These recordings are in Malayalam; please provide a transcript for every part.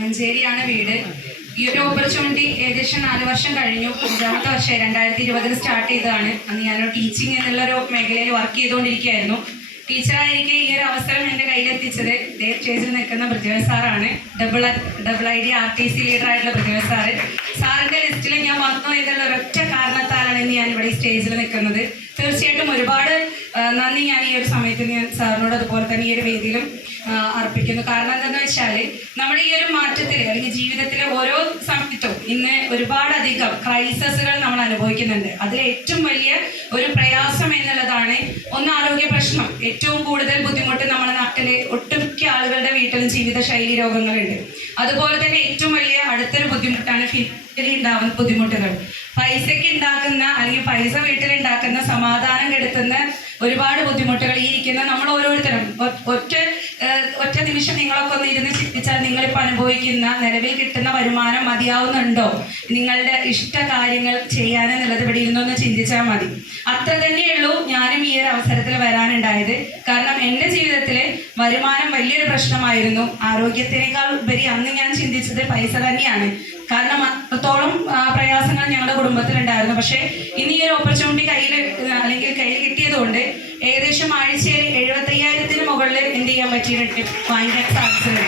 മഞ്ചേരിയാണ് വീട്. ഈ ഒരു ഓപ്പർച്യൂണിറ്റി ഏകദേശം 4 വർഷം കഴിഞ്ഞു. 5ാമത്തെ വർഷം 2020 സ്റ്റാർട്ട് ചെയ്തതാണ്. അന്ന് ഞാനൊരു ടീച്ചിങ് എന്നുള്ളൊരു മേഖലയിൽ വർക്ക് ചെയ്തുകൊണ്ടിരിക്കുകയായിരുന്നു. ടീച്ചറായിരിക്കെ ഈ ഒരു അവസരം എൻ്റെ കയ്യിലെത്തിച്ചത് ഇതേ സ്റ്റേജിൽ നിൽക്കുന്ന പൃഥ്വിരാജ് സാറാണ്. ഡബിൾ ID RTC ലീഡറായിട്ടുള്ള പൃഥ്വിരാജ് സാറ്. സാറിൻ്റെ ലിസ്റ്റിൽ ഞാൻ വന്നു എന്നുള്ള ഒരൊറ്റ കാരണത്താലാണ് ഇന്ന് ഞാൻ ഇവിടെ ഈ സ്റ്റേജിൽ നിൽക്കുന്നത്. തീർച്ചയായിട്ടും ഒരുപാട് നന്ദി ഞാൻ ഈ ഒരു സമയത്ത് ഞാൻ സാറിനോട് അതുപോലെ തന്നെ ഈ ഒരു വേദിയിലും അർപ്പിക്കുന്നു. കാരണം എന്താണെന്ന് വെച്ചാൽ നമ്മുടെ ഈ ഒരു മാറ്റത്തിൽ അല്ലെങ്കിൽ ജീവിതത്തിലെ ഓരോ സമയത്തും ഇന്ന് ഒരുപാടധികം ക്രൈസിസുകൾ നമ്മൾ അനുഭവിക്കുന്നുണ്ട്. അതിൽ ഏറ്റവും വലിയ ഒരു പ്രയാസം എന്നുള്ളതാണ് ഒന്ന് ആരോഗ്യ പ്രശ്നം. ഏറ്റവും കൂടുതൽ ബുദ്ധിമുട്ട് നമ്മുടെ നാട്ടിലെ ഒട്ടുമിക്ക ആളുകളുടെ വീട്ടിലും ജീവിതശൈലി രോഗങ്ങളുണ്ട്. അതുപോലെ തന്നെ ഏറ്റവും വലിയ അടുത്തൊരു ബുദ്ധിമുട്ടാണ് ഫിനാൻഷ്യലി ഉണ്ടാകുന്ന ബുദ്ധിമുട്ടുകൾ. പൈസയ്ക്ക് ഉണ്ടാക്കുന്ന അല്ലെങ്കിൽ പൈസ വീട്ടിലുണ്ടാക്കുന്ന സമാധാനം കെടുത്തുന്ന ഒരുപാട് ബുദ്ധിമുട്ടുകൾ ഈ ഇരിക്കുന്ന നമ്മൾ ഓരോരുത്തരും ഒറ്റ നിമിഷം നിങ്ങളൊക്കെ ഒന്ന് ഇരുന്ന് ചിന്തിച്ചാൽ നിങ്ങളിപ്പോൾ അനുഭവിക്കുന്ന നിലവിൽ കിട്ടുന്ന വരുമാനം മതിയാവുന്നുണ്ടോ നിങ്ങളുടെ ഇഷ്ട കാര്യങ്ങൾ ചെയ്യാനെന്നുള്ളത് ഇവിടെ ഇരുന്നൊന്ന് ചിന്തിച്ചാൽ മതി. അത്ര തന്നെയുള്ളൂ ഞാനും ഈ ഒരു അവസരത്തിൽ വരാനുണ്ടായത്. കാരണം എൻ്റെ ജീവിതത്തിൽ വരുമാനം വലിയൊരു പ്രശ്നമായിരുന്നു. ആരോഗ്യത്തിനേക്കാൾ ഉപരി അന്ന് ഞാൻ ചിന്തിച്ചത് പൈസ തന്നെയാണ്. കാരണം അത്രത്തോളം പ്രയാസങ്ങൾ ഞങ്ങളുടെ കുടുംബത്തിലുണ്ടായിരുന്നു. പക്ഷേ ഇന്ന് ഈ ഒരു ഓപ്പർച്യൂണിറ്റി കയ്യിൽ കിട്ടിയതുകൊണ്ട് ഏകദേശം ആഴ്ചയിൽ 75,000-ന് മുകളിൽ എന്ത് ചെയ്യാൻ പറ്റിയിട്ട് വാങ്ങിക്കാൻ സാധിച്ചിട്ടുണ്ട്.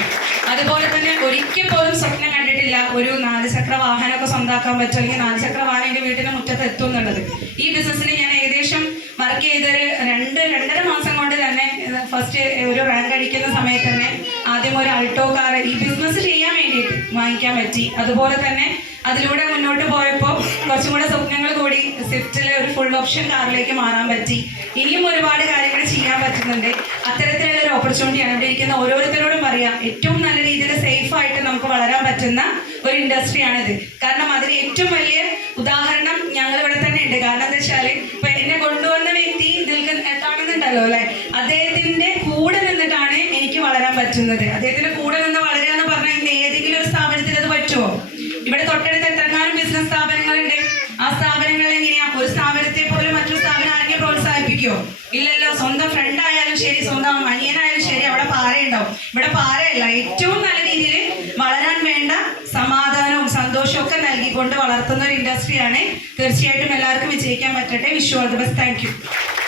അതുപോലെ തന്നെ ഒരിക്കൽ പോലും സ്വപ്നം കണ്ടിട്ടില്ല ഒരു 4 ചക്ര വാഹനമൊക്കെ സ്വന്തമാക്കാൻ പറ്റും, അല്ലെങ്കിൽ 4 ചക്ര വാഹനം എൻ്റെ വീട്ടിൻ്റെ മുറ്റത്ത് എത്തും എന്നുള്ളത്. ഈ ബിസിനസ്സിന് ഞാൻ ഏകദേശം വർക്ക് ചെയ്തൊരു 2-2.5 മാസം കൊണ്ട് തന്നെ ഫസ്റ്റ് ഒരു റാങ്ക് അടിക്കുന്ന സമയത്ത് തന്നെ ആദ്യം ഒരു അൾട്ടോ കാർ ഈ ബിസിനസ് ചെയ്യാൻ വേണ്ടിയിട്ട് വാങ്ങിക്കാൻ പറ്റി. അതുപോലെ തന്നെ അതിലൂടെ മുന്നോട്ട് പോയപ്പോൾ കുറച്ചും കൂടെ സ്വപ്നങ്ങൾ കൂടി സ്വിഫ്റ്റിലെ ഒരു ഫുൾ ഓപ്ഷൻ കാറിലേക്ക് മാറാൻ പറ്റി. ഇനിയും ഒരുപാട് കാര്യങ്ങൾ ചെയ്യാൻ പറ്റുന്നുണ്ട്. അത്തരത്തിലുള്ള ഒരു ഓപ്പർച്യൂണിറ്റിയാണ്. ഇവിടെ ഇരിക്കുന്ന ഓരോരുത്തരോടും പറയാം, ഏറ്റവും നല്ല രീതിയിൽ സേഫായിട്ട് നമുക്ക് വളരാൻ പറ്റുന്ന ഒരു ഇൻഡസ്ട്രിയാണിത്. കാരണം അതിന് ഏറ്റവും വലിയ ഉദാഹരണം ഞങ്ങൾ ഇവിടെ തന്നെ ഉണ്ട്. കാരണം എന്താ വെച്ചാൽ ഇപ്പൊ എന്നെ കൊണ്ടുവന്ന വ്യക്തി കാണുന്നുണ്ടല്ലോ അല്ലെ, അദ്ദേഹത്തിന്റെ കൂടെ നിന്നിട്ടാണ് എനിക്ക് വളരാൻ പറ്റുന്നത്. അദ്ദേഹത്തിന്റെ കൂടെ നിന്ന് വളരുക എന്ന് പറഞ്ഞാൽ ഇന്ന് ഏതെങ്കിലും ഒരു സ്ഥാപനത്തിൽ അത് പറ്റുമോ? ഇവിടെ തൊട്ടടുത്ത് എത്രങ്ങാനും ബിസിനസ് സ്ഥാപനങ്ങളുണ്ട്. ആ സ്ഥാപനങ്ങൾ എങ്ങനെയാ? ഒരു സ്ഥാപനത്തെ പോലും മറ്റൊരു സ്ഥാപനം ആരെങ്കിലും പ്രോത്സാഹിപ്പിക്കുമോ? ഇല്ലല്ലോ. സ്വന്തം ഫ്രണ്ട് ആയാലും ശരി, സ്വന്തം അനിയനായാലും ശരി, അവിടെ പാറയുണ്ടാവും. ഇവിടെ പാറയല്ല. ഏറ്റവും നല്ല രീതിയിൽ വളരാൻ വേണ്ട സമാധാനവും സന്തോഷവും ഒക്കെ നൽകിക്കൊണ്ട് വളർത്തുന്ന ഒരു ഇൻഡസ്ട്രിയാണ്. തീർച്ചയായിട്ടും എല്ലാവർക്കും വിജയിക്കാൻ പറ്റട്ടെ. Wish all the best. Thank U.